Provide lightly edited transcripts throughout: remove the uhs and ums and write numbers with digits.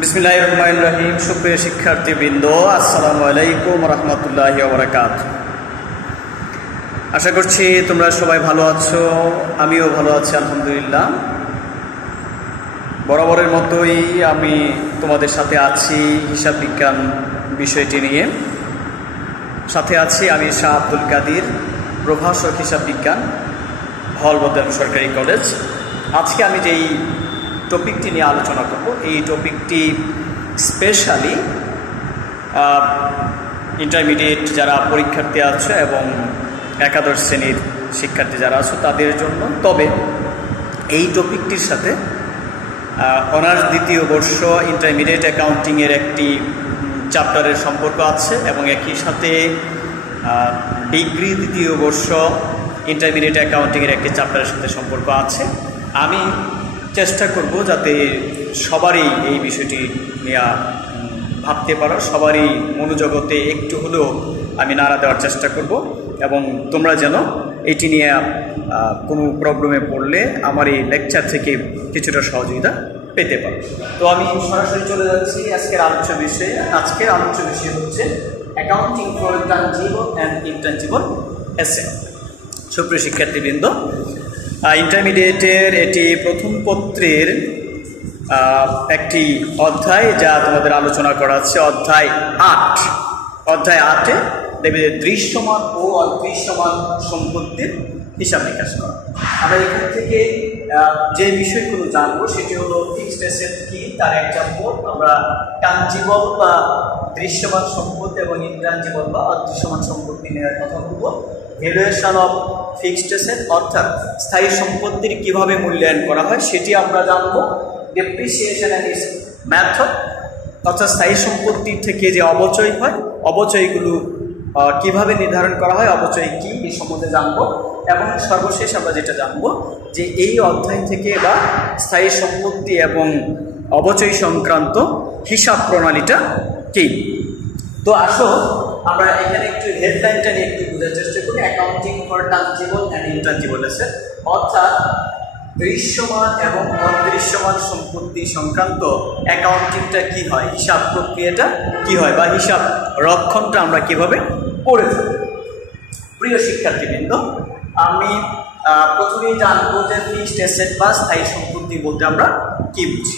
বিসমিল্লাহির রহমানির রহিম। সুপ্রিয় শিক্ষার্থীবৃন্দ, আসসালামু আলাইকুম রহমতুল্লাহি ওয়া বারাকাতুহু। আশা করছি তোমরা সবাই ভালো আছো, আমিও ভালো আছি আলহামদুলিল্লাহ। বরাবরের মতোই আমি তোমাদের সাথে আছি হিসাব বিজ্ঞান বিষয়টি নিয়ে। সাথে আছি আমি শাহ আব্দুল কাদির, প্রভাষক হিসাব বিজ্ঞান, হলবদল সরকারি কলেজ। আজকে আমি যেই টপিকটি নিয়ে আলোচনা করব, এই টপিকটি স্পেশালি ইন্টারমিডিয়েট যারা পরীক্ষার্থী আছে এবং একাদশ শ্রেণীর শিক্ষার্থী যারা আছে তাদের জন্য। তবে এই টপিকটির সাথে অনার্স দ্বিতীয় বর্ষ ইন্টারমিডিয়েট অ্যাকাউন্টিংয়ের একটি চ্যাপ্টারের সম্পর্ক আছে এবং একই সাথে ডিগ্রি দ্বিতীয় বর্ষ ইন্টারমিডিয়েট অ্যাকাউন্টিংয়ের একটি চ্যাপ্টারের সাথে সম্পর্ক আছে। আমি চেষ্টা করব যাতে সবারই এই বিষয়টি নিয়ে ভাবতে পারো, সবারই মনোজগতে একটু হলেও আমি নাড়া দেওয়ার চেষ্টা করব এবং তোমরা যেন এটি নিয়ে কোনো প্রবলেমে পড়লে আমার এই লেকচার থেকে কিছুটা সহযোগিতা পেতে পারো। তো আমি সরাসরি চলে যাচ্ছি আজকের আলোচ্য বিষয়ে। আজকের আলোচ্য বিষয় হচ্ছে accounting for tangible and intangible asset. সুপ্রিয় শিক্ষার্থীবৃন্দ, ইন্টারমিডিয়েটের এটি প্রথম পত্রের একটি অধ্যায় যা তোমাদের আলোচনা করা হচ্ছে, অধ্যায় 8। অধ্যায় 8-এ দেখবে যে দৃশ্যমান ও অদৃশ্যমান সম্পত্তির হিসাব নিকাশ করা। আমরা এখান থেকে যে বিষয়গুলো জানবো সেটি হলো ফিক্সড অ্যাসেট কি, তার এক্সাম্পল, আমরা ট্যানজিবল বা দৃশ্যমান সম্পত্তি এবং ইনট্যানজিবল বা অদৃশ্যমান সম্পত্তি নেওয়ার কথা বলবো। ভ্যালুয়েশন অফ ফিক্সড অ্যাসেট অর্থাৎ স্থায়ী সম্পত্তির কিভাবে মূল্যায়ন করা হয় সেটি আমরা জানবো। ডেপ্রিসিয়েশন অ্যান্ড ইটস মেথড অর্থাৎ স্থায়ী সম্পত্তি থেকে যে অবচয় হয়, অবচয়গুলো কিভাবে নির্ধারণ করা হয়, অবচয় কি এই সম্বন্ধে জানবো। এবং সর্বশেষ আমরা যেটা জানবো যে এই অধ্যায় থেকে বা স্থায়ী সম্পত্তি এবং অবচয় সংক্রান্ত হিসাব প্রণালীটা কি। তো আসো আমরা এখানে একটু হেডলাইনটা নিয়ে একটু বোঝার চেষ্টা করি। Accounting for tangible and intangible asset অর্থাৎ দৃশ্যমান এবং অদৃশ্যমান সম্পত্তি সংক্রান্ত অ্যাকাউন্টিংটা কি হয়, হিসাব প্রক্রিয়াটা কি হয় বা হিসাব রক্ষণটা আমরা কিভাবে করে থাকি। প্রিয় শিক্ষার্থীবৃন্দ, আমি প্রথমেই জানবো যে ফিক্সড অ্যাসেট বা স্থায়ী সম্পত্তি বলতে আমরা কি বুঝি।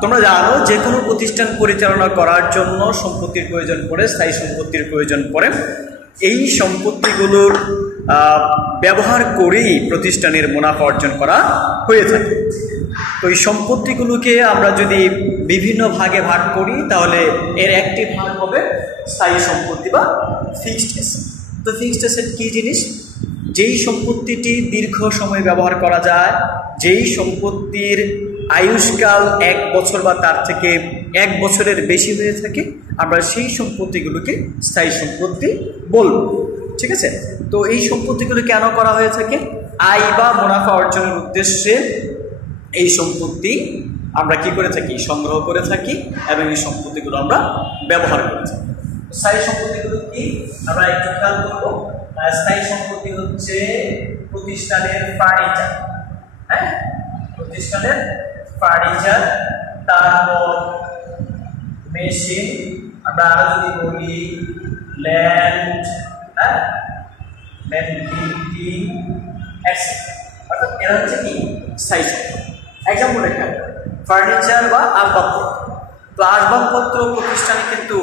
তোমরা জানো যে কোনো প্রতিষ্ঠান পরিচালনা করার জন্য সম্পত্তির প্রয়োজন পড়ে, স্থায়ী সম্পত্তির প্রয়োজন পড়ে। এই সম্পত্তিগুলোর ব্যবহার করেই প্রতিষ্ঠানের মুনাফা অর্জন করা হয়ে থাকে। তো এই সম্পত্তিগুলোকে আমরা যদি বিভিন্ন ভাগে ভাগ করি তাহলে এর একটি ভাগ হবে স্থায়ী সম্পত্তি বা ফিক্সড অ্যাসেট। তো ফিক্সড অ্যাসেট কী জিনিস? যেই সম্পত্তিটি দীর্ঘ সময় ব্যবহার করা যায়, যেই সম্পত্তির আয়ুষ্কাল 1 বছর বা তার থেকে 1 বছরের বেশি হয়ে থাকে, আমরা সেই সম্পত্তিগুলোকে স্থায়ী সম্পত্তি বলবো। ঠিক আছে? তো এই সম্পত্তিগুলো কেন করা হয়ে থাকে? আয় বা মুনাফা অর্জনের উদ্দেশ্যে এই সম্পত্তি আমরা কি করে থাকি? সংগ্রহ করে থাকি এবং এই সম্পত্তিগুলো আমরা ব্যবহার করে থাকি। স্থায়ী সম্পত্তিগুলো কি আমরা একটু খেয়াল করবো। স্থায়ী সম্পত্তি হচ্ছে প্রতিষ্ঠানের ফার্নিচার, হ্যাঁ, প্রতিষ্ঠানের ফার্নিচার, তারপর মেশিন, আমরা আরো যদি বলি ল্যান্ড, হ্যাঁ, বিল্ডিং, এটসেট্রা। অর্থাৎ এরা হচ্ছে কি স্থায়ী সম্পত্তি। এক্সাম্পল এখানে ফার্নিচার বা আসবাবপত্র। তো আসবাবপত্র প্রতিষ্ঠানে কিন্তু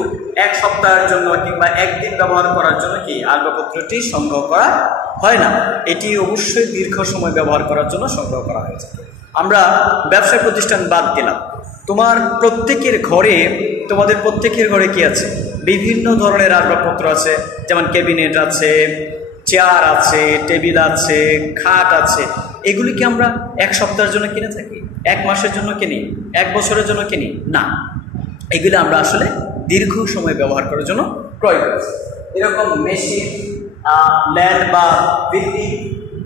1 সপ্তাহের জন্য কিংবা 1 দিন ব্যবহার করার জন্য কি আসবাবপত্রটি সংগ্রহ করা হয় না, এটি অবশ্যই দীর্ঘ সময় ব্যবহার করার জন্য সংগ্রহ করা হয়েছে। আমরা ব্যবসায় প্রতিষ্ঠান বাদ দিলাম, তোমাদের প্রত্যেকের ঘরে কি আছে? বিভিন্ন ধরনের আসবাবপত্র আছে, যেমন ক্যাবিনেট আছে, চেয়ার আছে, টেবিল আছে, খাট আছে। এগুলিকে আমরা 1 সপ্তাহের জন্য কিনে থাকি, 1 মাসের জন্য কিনি, 1 বছরের জন্য কিনি না। এগুলো আমরা আসলে দীর্ঘ সময় ব্যবহার করার জন্য ক্রয় করেছি। এরকম মেশিন, ল্যান্ড বা বিল্ডিং,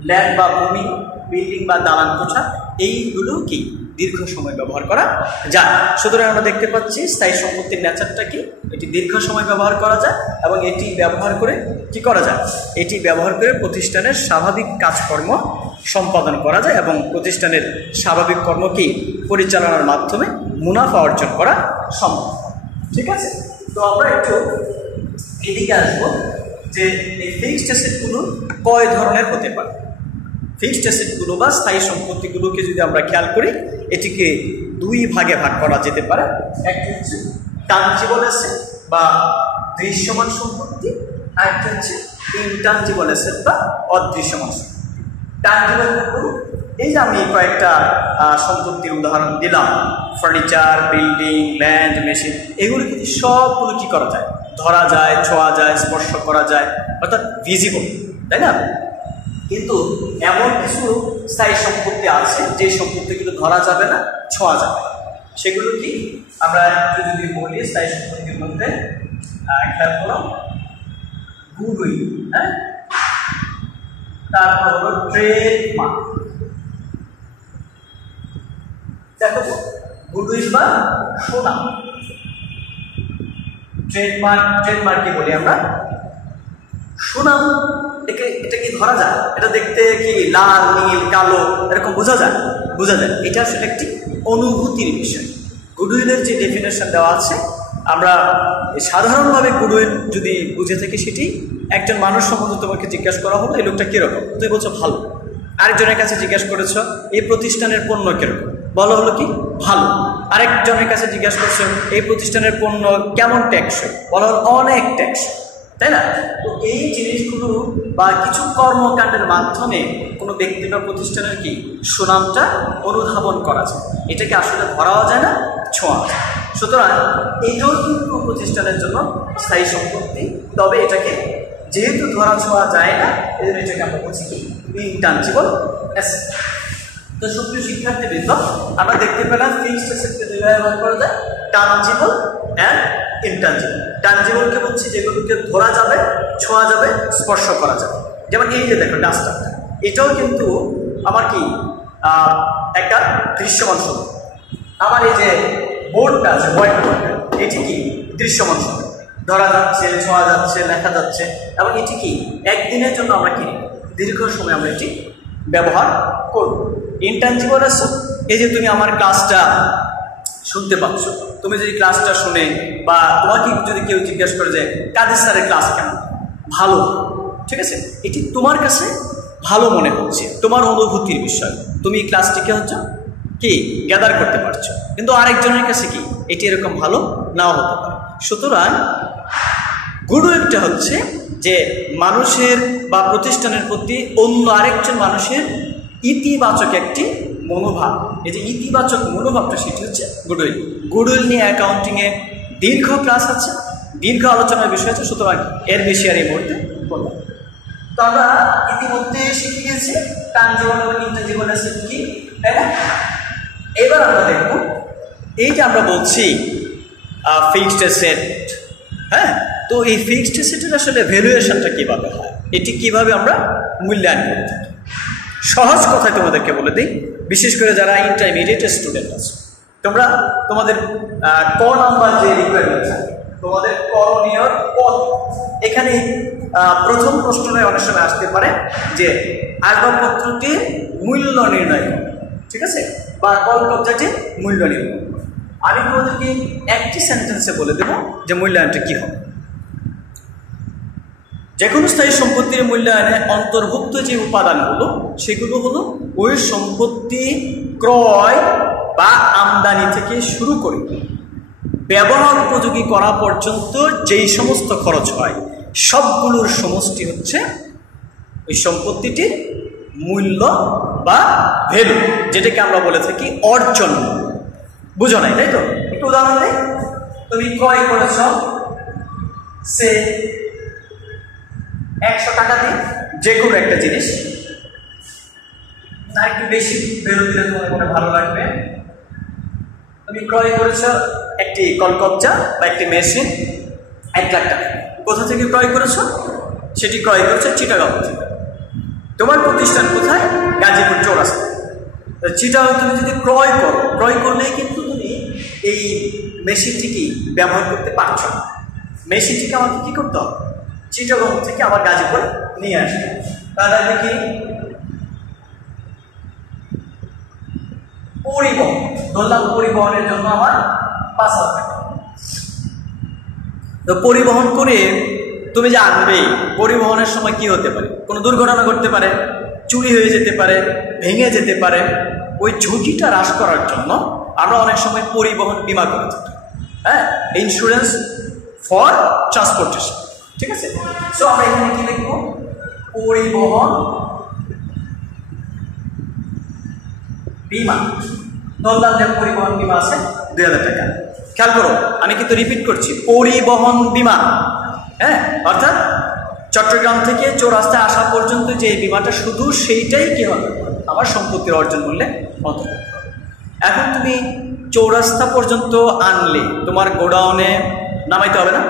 ল্যান্ড বা ভূমি, বিল্ডিং বা দালান কোঠা, এইগুলো কি দীর্ঘ সময় ব্যবহার করা যায়। সুতরাং আমরা দেখতে পাচ্ছি স্থায়ী সম্পত্তির নেচারটা কি, এটি দীর্ঘ সময় ব্যবহার করা যায় এবং এটি ব্যবহার করে কি করা যায়, এটি ব্যবহার করে প্রতিষ্ঠানের স্বাভাবিক কাজকর্ম সম্পাদন করা যায় এবং প্রতিষ্ঠানের স্বাভাবিক কর্মকে পরিচালনার মাধ্যমে মুনাফা অর্জন করা সম্ভব। ঠিক আছে, তো আমরা একটু এদিকে আসবো যে এই ফিক্সড অ্যাসেটগুলো কয় ধরনের হতে পারে। ফিক্সড অ্যাসেটগুলো বা স্থায়ী সম্পত্তিগুলোকে যদি আমরা খেয়াল করি, এটিকে দুই ভাগে ভাগ করা যেতে পারে। একটি হচ্ছে টানজিবল অ্যাসেট বা দৃশ্যমান সম্পত্তি, আর একটা হচ্ছে ইনটানজিবল অ্যাসেট বা অদৃশ্যমান সম্পত্তি। টানজিবল, এই যে আমি কয়েকটা সম্পত্তির উদাহরণ দিলাম, ফার্নিচার, বিল্ডিং, ল্যান্ড, মেশিন, এগুলো কিন্তু সবগুলো কি করা যায়, ধরা যায়, ছোঁয়া যায়, স্পর্শ করা যায়, অর্থাৎ ভিজিবল, তাই না? কিন্তু এমন কিছু স্থায়ী সম্পত্তি আছে যে সম্পত্তিগুলো ধরা যাবে না, ছোঁয়া যাবে না। সেগুলো কি আমরা একটু যদি বলি, স্থায়ী সম্পত্তির মধ্যে খেয়াল করো, গুডউইল, হ্যাঁ, তারপর হলো ট্রেডমার্ক। দেখো, গুডউইল বা সুনাম, ট্রেডমার্ক কি বলি আমরা, সুনাম। এটা কি ধরা যায়? এটা দেখতে কি লাল, নীল, কালো এরকম বোঝা যায়? বোঝা যায়। এটা আসলে একটি অনুভূতির বিষয়। গুডউইলের যে ডেফিনেশন দেওয়া আছে, আমরা সাধারণভাবে গুডউইল যদি বুঝে থাকি, সেটি একজন মানুষ সম্বন্ধে তোমাকে জিজ্ঞাসা করা হলো এই লোকটা কিরকম, তুমি বলছো ভালো। আরেকজনের কাছে জিজ্ঞাসা করেছ এই প্রতিষ্ঠানের পণ্য কিরকম, বলা হলো কি ভালো। আরেকজনের কাছে জিজ্ঞাসা করছো এই প্রতিষ্ঠানের পণ্য কেমন টেকসই, বলা হলো অনেক টেকসই, তাই না? তো এই জিনিসগুলো বা কিছু কর্মকাণ্ডের মাধ্যমে কোনো ব্যক্তি বা প্রতিষ্ঠানের কি সুনামটা অনুধাবন করা যায়। এটাকে আসলে ধরাও যায় না, ছোঁয়া যায়। সুতরাং এটাও কিন্তু প্রতিষ্ঠানের জন্য স্থায়ী সম্পত্তি, তবে এটাকে যেহেতু ধরা ছোঁয়া যায় না, এই জন্য এটাকে আমরা বলছি কি ইনটানজিবল অ্যাসেট। তো সুপ্রিয় শিক্ষার্থীবৃন্দ, আমরা দেখতে পেলাম ফিক্সড অ্যাসেটকে দুই ভাগে ভাগ করা যায়, টানজিবল অ্যান্ড ইনটানজিবল। টানজিবলকে বলছি যেগুলোকে ধরা যাবে, ছোঁয়া যাবে, স্পর্শ করা যাবে। যেমন এই যে দেখো ডাস্টারটা, এটাও কিন্তু আমার কি একটা দৃশ্যমান সম্পত্তি। আমার এই যে বোর্ডটা আছে, হোয়াইট বোর্ডটা, এটি কি দৃশ্যমান সম্পত্তি, ধরা যাচ্ছে, ছোঁয়া যাচ্ছে, লেখা যাচ্ছে, এবং এটি কি একদিনের জন্য আমরা কিনি, দীর্ঘ সময় আমরা এটি ব্যবহার করব। ইনটানজিবল আছে, এই যে তুমি আমার ক্লাসটা শুনতে পাচ্ছ, তুমি যদি ক্লাসটা শুনে বা তোমাকে যদি কেউ জিজ্ঞাসা করে যে কাদের স্যারের ক্লাস কেমন, ভালো, ঠিক আছে, এটি তোমার কাছে ভালো মনে হচ্ছে, তোমার অনুভূতির বিষয়, তুমি এই ক্লাসটিকে হচ্ছে কি গ্যাদার করতে পারছো। কিন্তু আরেকজনের কাছে কি এটি এরকম ভালো নাও হতে পারে। সুতরাং গুডউইলটা হচ্ছে যে মানুষের বা প্রতিষ্ঠানের প্রতি অন্য আরেকজন মানুষের ইতিবাচক একটি মনোভাব। এই যে ইতিবাচক মনোভাবটা, সেটি হচ্ছে গুডউইল। গুডউইল নিয়ে অ্যাকাউন্টিংয়ে দীর্ঘ ক্লাস আছে, দীর্ঘ আলোচনার বিষয় আছে, সুতরাং এর বেশি আর এই মুহূর্তে বললাম। তো আমরা ইতিমধ্যে শিখে গেছি টানজিবল এবং ইনটানজিবল অ্যাসেট কি, তাই না? এবার আমরা দেখব এই যে আমরা বলছি ফিক্সড অ্যাসেট, হ্যাঁ, তো এই ফিক্সড অ্যাসেটের আসলে ভ্যালুয়েশনটা কিভাবে হয়, এটি কিভাবে আমরা মূল্যায়ন করে থাকি। সহজ কথায় তোমাদেরকে বলে দিই, বিশেষ করে যারা ইন্টারমিডিয়েট স্টুডেন্ট আছে, তোমরা তোমাদের ক নাম্বার যে রিকোয়ারমেন্ট থাকে, তোমাদের করণীয় পদ, এখানে প্রথম প্রশ্নে অনেক সময় আসতে পারে যে আসবাবপত্রটির মূল্য নির্ণয়, ঠিক আছে, বা কলকবজাটির মূল্য নির্ণয়। আমি তোমাদেরকে একটি সেন্টেন্সে বলে দেব যে মূল্যায়নটা কি হবে। যে কোনো স্থায়ী সম্পত্তির মূল্যায়নে অন্তর্ভুক্ত যে উপাদানগুলো, সেগুলো হলো ওই সম্পত্তি ক্রয় বা আমদানি থেকে শুরু করে ব্যবহার উপযোগী করা পর্যন্ত যেই সমস্ত খরচ হয়, সবগুলোর সমষ্টি হচ্ছে ওই সম্পত্তিটির মূল্য বা ভ্যালু, যেটাকে আমরা বলে থাকি অর্জন। বুঝো নাই, তাই তো? একটু উদাহরণ দিই। তুমি ক্রয় করেছ সে 100 টাকা দিয়ে যে কোনো একটা জিনিস, না একটু বেশি ভ্যালু দিলে তোমার মনে ভালো লাগবে। তুমি ক্রয় করেছ একটি কলকবজা বা একটি মেশিন 1 লাখ টাকা। কোথা থেকে ক্রয় করেছ? সেটি ক্রয় করেছে চিটাগাং থেকে। তোমার প্রতিষ্ঠান কোথায়? গাজীপুর চৌরাস্তা। চিটাগাং তুমি যদি ক্রয় করো, ক্রয় করলেই কিন্তু তুমি এই মেশিনটিকে ব্যবহার করতে পারছো না। মেশিনটিকে আমাকে কি করতে হবে? চিটাগাং থেকে আবার গাজীপুরে নিয়ে আসবে। তার আগে কি পরিবহন, ধরলাম পরিবহনের জন্য আমার 5,000 টাকা। তো পরিবহন করে তুমি যে আনবে, পরিবহনের সময় কি হতে পারে? কোনো দুর্ঘটনা ঘটতে পারে, চুরি হয়ে যেতে পারে, ভেঙে যেতে পারে। ওই ঝুঁকিটা হ্রাস করার জন্য আমরা অনেক সময় পরিবহন বীমা করে থাকি। হ্যাঁ, ইন্স্যুরেন্স ফর ট্রান্সপোর্টেশন, ঠিক আছে? সো আমরা এখানে কি লিখবো? পরিবহন বীমা। ধরলাম যে পরিবহন বীমা আছে 2,000 টাকা। খেয়াল করো, আমি কিন্তু রিপিট করছি, পরিবহন বীমা। হ্যাঁ, অর্থাৎ চট্টগ্রাম থেকে চৌরাস্তায় আসা পর্যন্ত যে বীমাটা, শুধু সেইটাই কি হবে? আমার সম্পত্তির অর্জন মূল্যে অন্তর্ভুক্ত হবে। এখন তুমি চৌরাস্তা পর্যন্ত আনলে তোমার গোডাউনে নামাইতে হবে না?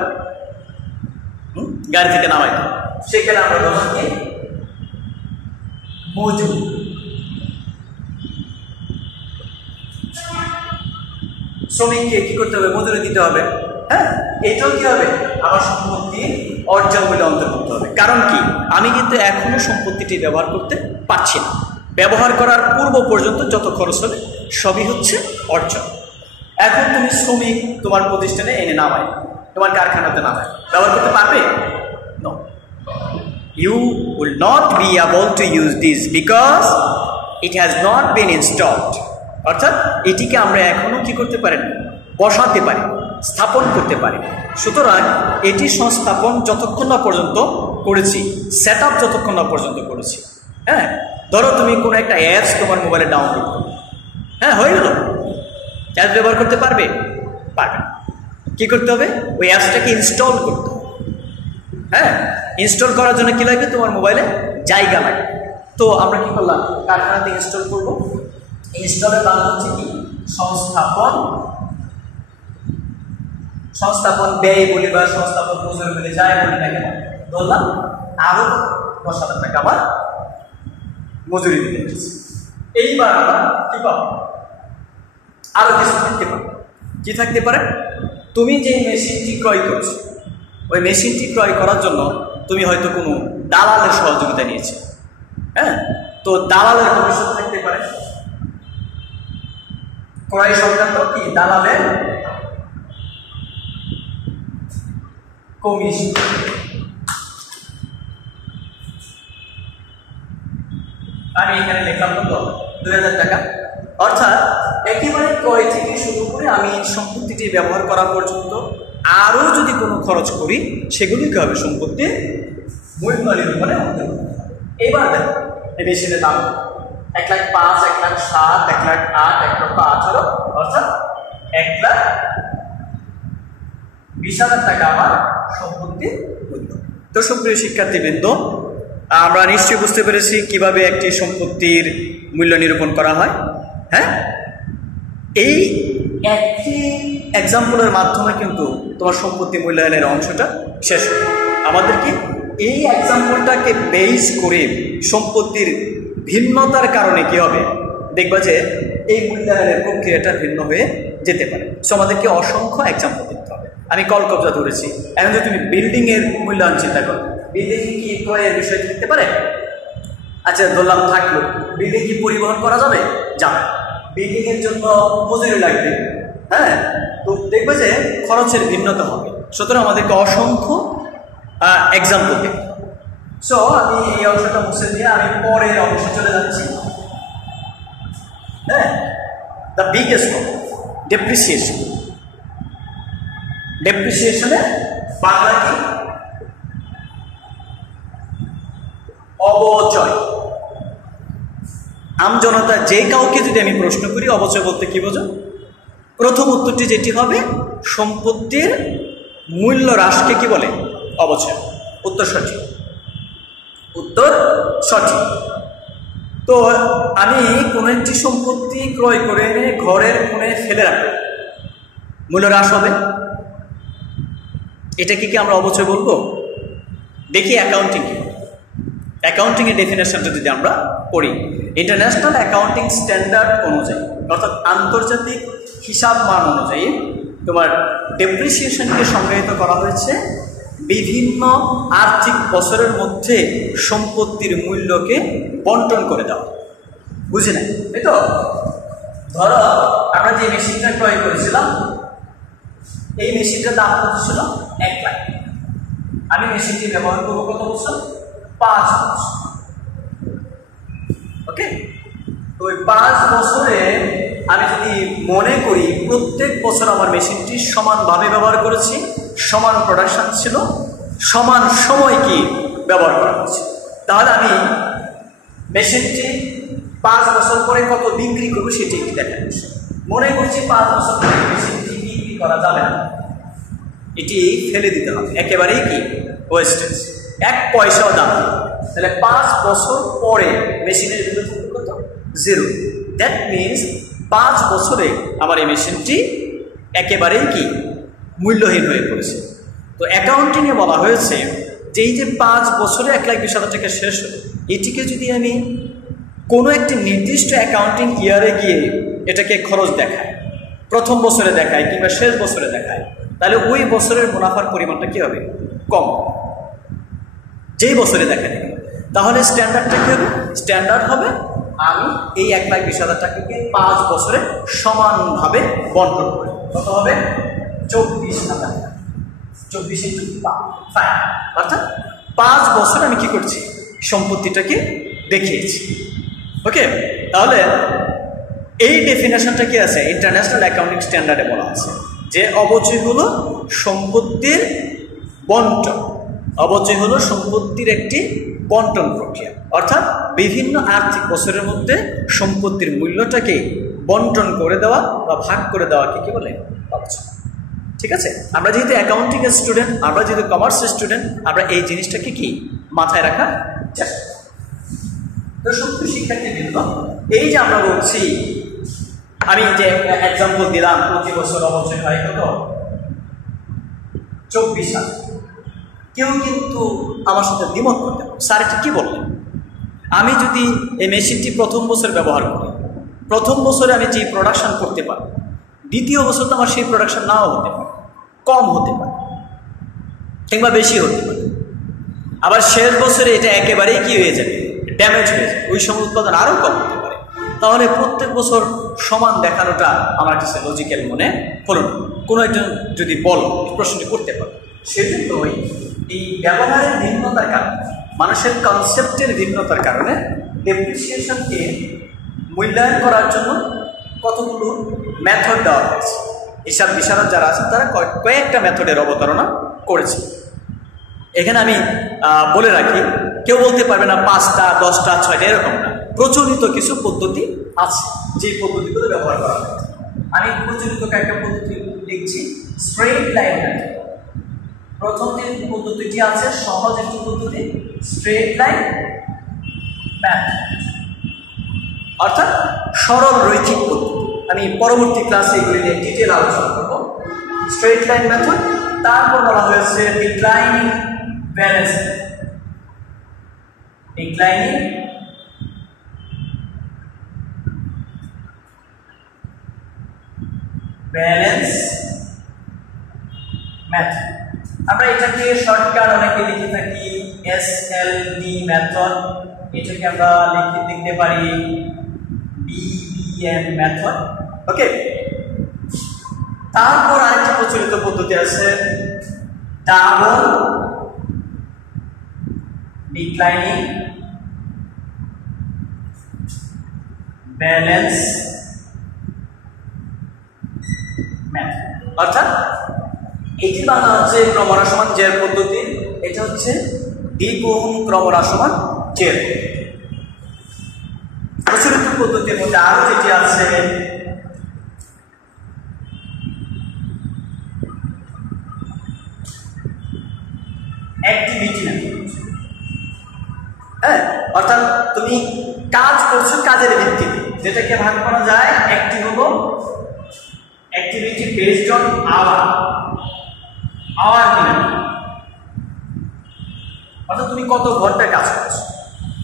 গাড়ি থেকে নামাইতে হবে। সেখানে আমরা ধরলাম কি মজুরি। শ্রমিককে কি করতে হবে? মজুরি দিতে হবে। হ্যাঁ, এটাও কি হবে? আমার সম্পত্তি অর্জন মূল্যে অন্তর্ভুক্ত হবে। কারণ কি, আমি কিন্তু এখনো সম্পত্তিটি ব্যবহার করতে পারছি না। ব্যবহার করার পূর্ব পর্যন্ত যত খরচ হবে সবই হচ্ছে অর্জন। এখন তুমি শ্রমিক তোমার প্রতিষ্ঠানে এনে নামায়, তোমার কারখানাতে নামায়, ব্যবহার করতে পারবে? No, you will not be able to use this because it has not been installed. অর্থাৎ এটিকে আমরা এখনো কি করতে পারি না? বসাতে পারি, স্থাপন করতে পারি। সুতরাং এটি সংস্থাপন যতক্ষণ না পর্যন্ত করেছি, সেট আপ যতক্ষণ না পর্যন্ত করেছি। হ্যাঁ, ধরো তুমি কোনো একটা অ্যাপস তোমার মোবাইলে ডাউনলোড করো, হ্যাঁ, হয়ে গেল। অ্যাপস ব্যবহার করতে পারবে? পারবে। কি করতে হবে? ওই অ্যাপসটাকে ইনস্টল করতে হবে। হ্যাঁ, ইনস্টল করার জন্য কি লাগবে? তোমার মোবাইলে জায়গা লাগবে। তো আমরা কি করলাম? কারখানাতে ইনস্টল করব। ইনস্টলের বাংলা হচ্ছে কি? সংস্থাপন। সংস্থাপন ব্যয় বলি বা সংস্থাপন মজুরি বলে, যাই বলি না কেন, ধরলাম আরো 10,000 টাকা আবার মজুরি দিতে হয়েছে। এইবার আমরা কি পাবো? আরো কিছু থাকতে পারে। কি থাকতে পারে? তুমি যে মেশিনটি ক্রয় করছো, ওই মেশিনটি ক্রয় করার জন্য তুমি হয়তো কোনো দালালের সহযোগিতা নিয়েছো। হ্যাঁ, তো দালালের কমিশন থাকতে পারে। ক্রয় সংক্রান্ত কি? দালালের কমিশন। আমি এখানে লিখলাম কত? 2,000 টাকা। অর্থাৎ একেবারে ক্রয় থেকে শুরু করে আমি সম্পত্তিটি ব্যবহার করা পর্যন্ত আরও যদি কোনো খরচ করি, সেগুলি কি হবে? সম্পত্তির মূল্য নিরূপণে অন্তর্ভুক্ত হবে। এবার দেখো এই মেশিনের দাম 1,05,000, 1,07,000, 1,08,000, 1,18,000, অর্থাৎ 1,20,000 টাকা আমার সম্পত্তির মূল্য। তো সুপ্রিয় শিক্ষার্থীবৃন্দ, আমরা নিশ্চয়ই বুঝতে পেরেছি কিভাবে একটি সম্পত্তির মূল্য নিরূপণ করা হয়। হ্যাঁ, এই একটি এক্সাম্পলের মাধ্যমে কিন্তু তোমার সম্পত্তি মূল্যায়নের অংশটা শেষ হবে। আমাদেরকে এই এক্সাম্পলটাকে বেস করে সম্পত্তির ভিন্নতার কারণে কি হবে, দেখবা যে এই মূল্যায়নের প্রক্রিয়াটা ভিন্ন হয়ে যেতে পারে। সো আমাদেরকে অসংখ্য এক্সাম্পল দিতে হবে। আমি কলকবজা ধরেছি, এখন যদি তুমি বিল্ডিং এর মূল্যায়ন চিন্তা করো, বিল্ডিং কি ক্রয়ের বিষয় থাকতে পারে? আচ্ছা, ধরলাম থাকলো। বিল্ডিং কি পরিবহন করা যাবে? যাবে। বিল্ডিং এর জন্য মজুরি লাগবে। হ্যাঁ, তো দেখবে যে খরচের ভিন্নতা হবে। সুতরাং আমাদেরকে অসংখ্য এক্সাম্পল দেখতে হবে। সো আমি এই অংশটা মুছে দিয়ে আমি পরের অংশে চলে যাচ্ছি। হ্যাঁ, দ্য বিগেস্ট ডেপ্রিসিয়েশন। ডেপ্রিসিয়েশনের বাংলা কি? অবচয়। আমজনতা যে কাউকে যদি আমি প্রশ্ন করি অবচয় বলতে কি বোঝো, প্রথম উত্তরটি যেটি হবে, সম্পত্তির মূল্য হ্রাসকে কি বলে? অবচয়। উত্তর সঠিক, উত্তর সঠিক। তো আমি কোনো একটি সম্পত্তি ক্রয় করে এনে ঘরের কোণে ফেলে রাখবো, মূল্য হ্রাস হবে, এটাকে কি আমরা অবচয় বলবো? দেখি অ্যাকাউন্টিং কি। অ্যাকাউন্টিংয়ের ডেফিনেশনটা যদি আমরা পড়ি, ইন্টারন্যাশনাল অ্যাকাউন্টিং স্ট্যান্ডার্ড অনুযায়ী অর্থাৎ আন্তর্জাতিক হিসাব মান অনুযায়ী তোমার ডেপ্রিসিয়েশনকে সংজ্ঞায়িত করা হয়েছে বিভিন্ন আর্থিক বছরের মধ্যে সম্পত্তির মূল্যকে বন্টন করে দেওয়া। বুঝে নাই, তাই তো? ধরো আমরা যে মেশিনটা ক্রয় করেছিলাম, এই মেশিনটার দাম কত ছিল? 1 লাখ। আমি মেশিনটি ব্যবহার করবো কত বছর? 5 বছর। ওকে, তো ওই 5 বছরে আমি যদি মনে করি প্রত্যেক বছর আমার মেশিনটি সমানভাবে ব্যবহার করেছি, সমান প্রোডাকশন ছিল, সমান সময় কি ব্যবহার করা হয়েছে, তাহলে আমি মেশিনটি 5 বছর পরে কত বিক্রি করবো সেটি দেখা যাচ্ছে। মনে করছি 5 বছর পরে মেশিনটি বিক্রি করা যাবে না, এটি ফেলে দিতে হবে, একেবারেই কি ওয়েস্টেজ, 1 পয়সাও দাম। তাহলে 5 বছর পরে মেশিনের মূল্য কত? 0। দ্যাট মিনস 5 বছরে আমার এই মেশিনটি একেবারেই কি মূল্যহীন হয়ে পড়েছে। তো অ্যাকাউন্টিংয়ে বলা হয়েছে যে এই যে 5 বছরে 1,20,000 টাকা শেষ হলো, এটিকে যদি আমি কোনো একটি নির্দিষ্ট অ্যাকাউন্টিং ইয়ারে গিয়ে এটাকে খরচ দেখায়, প্রথম বছরে দেখায় কিংবা শেষ বছরে দেখায়, তাহলে ওই বছরের মুনাফার পরিমাণটা কী হবে? কম। যেই বছরে দেখায় তাহলে স্ট্যান্ডার্ডটা কী হবে? স্ট্যান্ডার্ড হবে আমি এই 1,20,000 টাকাকে 5 বছরে সমানভাবে বন্টন করি। কত হবে? 24,000 টাকা। 24 অর্থাৎ 5 বছর আমি কি করছি? সম্পত্তিটাকে দেখিয়েছি। ওকে, তাহলে এই ডেফিনেশনটা কি আছে? ইন্টারন্যাশনাল অ্যাকাউন্টিং স্ট্যান্ডার্ডে বলা আছে যে অবচয় হলো সম্পত্তির বন্টন। অবচয় হলো সম্পত্তির একটি বন্টন প্রক্রিয়া, অর্থাৎ বিভিন্ন আর্থিক বছরের মধ্যে সম্পত্তির মূল্যটাকে বন্টন করে দেওয়া বা ভাগ করে দেওয়াকে কি বলে? অবচয়। ঠিক আছে, আমরা যেহেতু অ্যাকাউন্টিং এর স্টুডেন্ট, আমরা যেহেতু কমার্সের স্টুডেন্ট, আমরা এই জিনিসটাকে কি মাথায় রাখার চেষ্টা করি। তো সুপ্রিয় শিক্ষার্থীবৃন্দ, এই যে আমরা বলছি, আমি যে এক্সাম্পল দিলাম, প্রতি বছর অবচয় হয় কত? 24,000। কেউ কিন্তু আমার সাথে দ্বিমত করতে পারে, স্যার এটা কি বললেন? আমি যদি এই মেশিনটি প্রথম বছর ব্যবহার করি, প্রথম বছরে আমি যে প্রোডাকশন করতে পারি, দ্বিতীয় বছর তো আমার সেই প্রোডাকশন নাও হতে পারে, কম হতে পারে কিংবা বেশি হতে পারে। আবার শেষ বছরে এটা একেবারেই কি হয়ে যাবে? ড্যামেজ হয়ে যাবে, ওই সময় উৎপাদন আরও কম হতে পারে। তাহলে প্রত্যেক বছর সমান দেখানোটা আমার কাছে লজিক্যাল মনে হলো না। কোনো একজন যদি প্রশ্নটি করতে পারে, সেজন্যই এই ব্যবহারের ভিন্নতার কারণে, মানুষের কনসেপ্টের ভিন্নতার কারণে ডেপ্রিসিয়েশনকে মূল্যায়ন করার জন্য কতগুলো মেথড দেওয়া হয়েছে। হিসাব বিশারদ যারা আছেন তারা কয়েকটা মেথডের অবতারণা করেছে। এখানে আমি বলে রাখি, কেউ বলতে পারবে না 5টা 10টা 6টা এরকম না, প্রচলিত কিছু পদ্ধতি আছে যে পদ্ধতিগুলো ব্যবহার করা হয়। আমি প্রচলিত কয়েকটা পদ্ধতি লিখছি। স্ট্রেট লাইন মেথড, প্রথম যে পদ্ধতিটি আছে সহজ একটি পদ্ধতি, স্ট্রেট লাইন মেথড, অর্থাৎ সরল রৈখিক পদ্ধতি। আমি পরবর্তী ক্লাসে এগুলি নিয়ে ডিটেল আলোচনা করব। স্ট্রেট লাইন মেথড, তারপর বলা হয়েছে declining balance, declining balance method. আমরা এটাকে শর্টকাট অনেকে লিখে থাকি SLB মেথড, এটাকে আমরা লিখতে পারি BBM মেথড। ওকে, তারপর আরেকটা প্রচলিত পদ্ধতি আছে ডাবল ডিক্লাইনিং ব্যালেন্স মেথড, অর্থাৎ এটি বাংলা হচ্ছে ক্রমহ্রাসমান জের পদ্ধতি, এটা হচ্ছে দ্বিগুণ ক্রমহ্রাসমান জের। প্রচলিত পদ্ধতির মধ্যে আরো যেটি আছে অ্যাক্টিভিটি মেথড। হ্যাঁ, অর্থাৎ তুমি কাজ করছো কাজের ভিত্তিতে, যেটাকে ভাগ করা যায় একটি হলো অ্যাক্টিভিটি বেসড অন আওয়ার অর্থাৎ তুমি কত ঘন্টা কাজ করছো,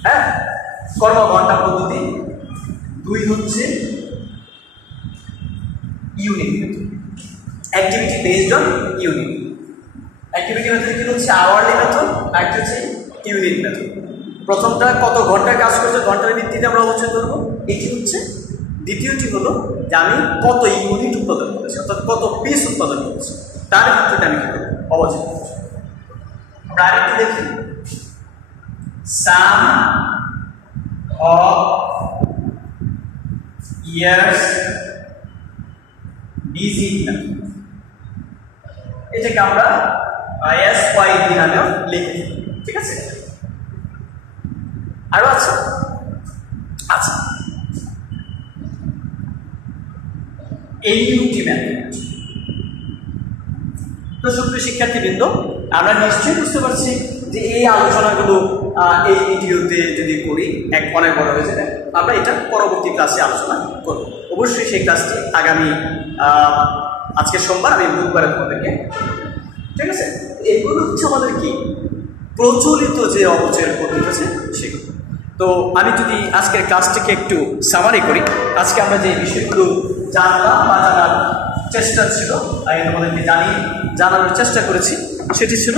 হ্যাঁ, কর্মঘণ্টা পদ্ধতি। 2 হচ্ছে unit method, activity based on unit. Activity method কি হচ্ছে আওয়ারলি মেথড, আর কি হচ্ছে ইউনিট মেথড। প্রথমটা কত ঘন্টা কাজ করছে ঘন্টার ভিত্তিতে আমরা অবচয় করবো, এটি হচ্ছে। দ্বিতীয়টি হলো যে আমি কত ইউনিট উৎপাদন করেছি, অর্থাৎ কত পিস উৎপাদন করেছি, তার ভিত্তিতে আমি কি করবো অবচয় করছি। আমরা আরেকটি দেখি, সাম অফ ইয়ার্স ডিজিট মেথড, এটাকে আমরা SYD নামেও লিখি। ঠিক আছে, আরো আছে। আচ্ছা, AUT মেথড। তো সুপ্রিয় শিক্ষার্থীবৃন্দ, আমরা নিশ্চয়ই বুঝতে পারছি যে এই আলোচনাগুলো এই ভিডিওতে যদি করি অনেক বড় হয়ে যাবে। আমরা এটা পরবর্তী ক্লাসে আলোচনা করব। অবশ্যই সেই ক্লাসটি আগামী আজকে সোমবার, আমি বুধবারে তোমাদেরকে, ঠিক আছে। এগুলো হচ্ছে আমাদের কি প্রচলিত যে অপচয়ের পদ্ধতি আছে সেগুলো। তো আমি যদি আজকের ক্লাসটিকে একটু সামারি করি, আজকে আমরা যে বিষয়গুলো জানলাম বা জানার চেষ্টা ছিল, আমি তোমাদেরকে জানানোর চেষ্টা করেছি, সেটি ছিল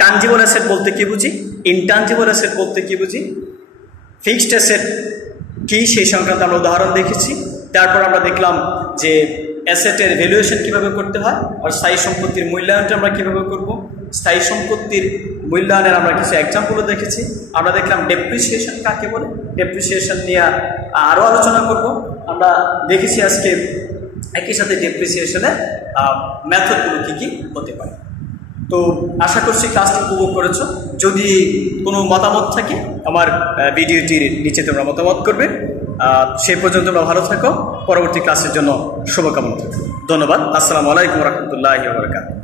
টানজিবল অ্যাসেট বলতে কি বুঝি, ইনটানজিবল অ্যাসেট বলতে কি বুঝি, ফিক্সড অ্যাসেট কি সেই সংক্রান্ত আমরা উদাহরণ দেখেছি। তারপর আমরা দেখলাম যে অ্যাসেটের ভ্যালুয়েশন কীভাবে করতে হয়, আর স্থায়ী সম্পত্তির মূল্যায়নটা আমরা কীভাবে করব। স্থায়ী সম্পত্তির মূল্যায়নের আমরা কিছু এক্সাম্পলও দেখেছি। আমরা দেখলাম ডেপ্রিসিয়েশন কাকে বলে, ডেপ্রিসিয়েশন নিয়ে আরও আলোচনা করব। আমরা দেখেছি আজকে একই সাথে ডেপ্রিসিয়েশনের মেথডগুলো কী কী হতে পারে। তো আশা করছি ক্লাসটি উপভোগ করেছ। যদি কোনো মতামত থাকে আমার ভিডিওটির নিচে তোমরা মতামত করবে। সেই পর্যন্ত তোমরা ভালো থাকো। পরবর্তী ক্লাসের জন্য শুভকামনা থাকো। ধন্যবাদ। আসসালামু আলাইকুম রহমতুল্লাহি ওয়া বারাকাতুহু।